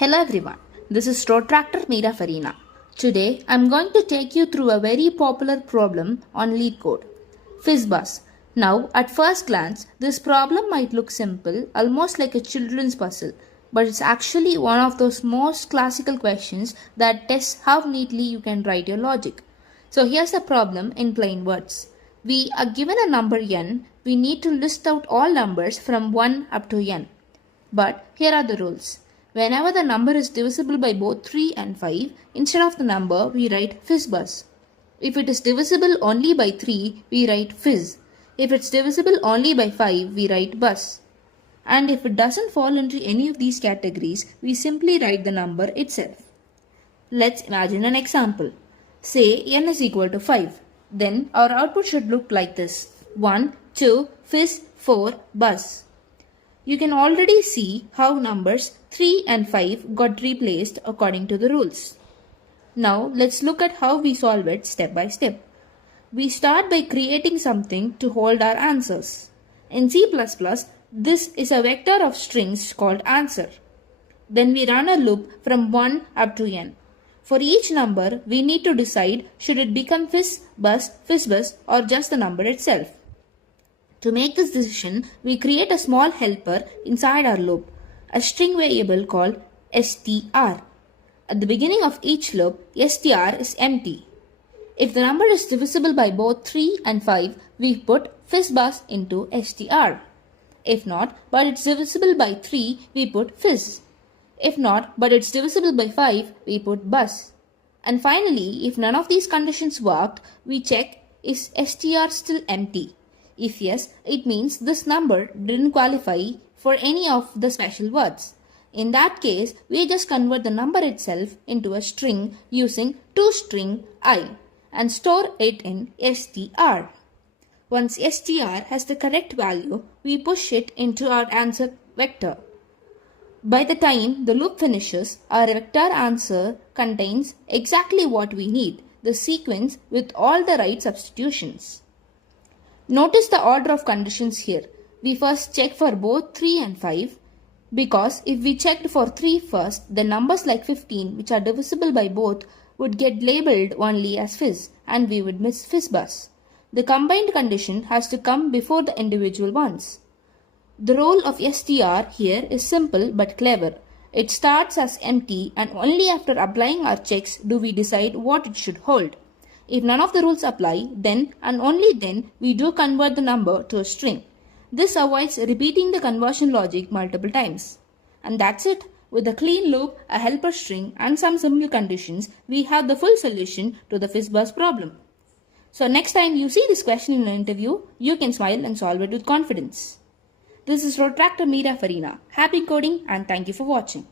Hello everyone, this is Rotaract Meera Farina. Today I'm going to take you through a very popular problem on LeetCode, Fizz Buzz. Now at first glance, this problem might look simple, almost like a children's puzzle, but it's actually one of those most classical questions that tests how neatly you can write your logic. So here's the problem in plain words. We are given a number n, we need to list out all numbers from 1 up to n. But here are the rules. Whenever the number is divisible by both 3 and 5, instead of the number, we write Fizz Buzz. If it is divisible only by 3, we write Fizz. If it's divisible only by 5, we write Buzz. And if it doesn't fall into any of these categories, we simply write the number itself. Let's imagine an example. Say n is equal to 5. Then our output should look like this. 1, 2, Fizz, 4, Buzz. You can already see how numbers 3 and 5 got replaced according to the rules. Now let's look at how we solve it step by step. We start by creating something to hold our answers. In C++, this is a vector of strings called answer. Then we run a loop from 1 up to n. For each number, we need to decide should it become Fizz Buzz, or just the number itself. To make this decision, we create a small helper inside our loop, a string variable called str. At the beginning of each loop, str is empty. If the number is divisible by both 3 and 5, we put Fizz Buzz into str. If not, but it's divisible by 3, we put Fizz. If not, but it's divisible by 5, we put Buzz. And finally, if none of these conditions worked, we check is str still empty. If yes, it means this number didn't qualify for any of the special words. In that case, we just convert the number itself into a string using toString I and store it in str. Once str has the correct value, we push it into our answer vector. By the time the loop finishes, our vector answer contains exactly what we need, the sequence with all the right substitutions. Notice the order of conditions here. We first check for both 3 and 5 because if we checked for 3 first, then numbers like 15 which are divisible by both would get labeled only as Fizz and we would miss Fizz Buzz. The combined condition has to come before the individual ones. The role of str here is simple but clever. It starts as empty and only after applying our checks do we decide what it should hold. If none of the rules apply, then and only then we do convert the number to a string. This avoids repeating the conversion logic multiple times. And that's it. With a clean loop, a helper string and some simple conditions, we have the full solution to the Fizz Buzz problem. So next time you see this question in an interview, you can smile and solve it with confidence. This is Rotaract Meera Farina. Happy coding and thank you for watching.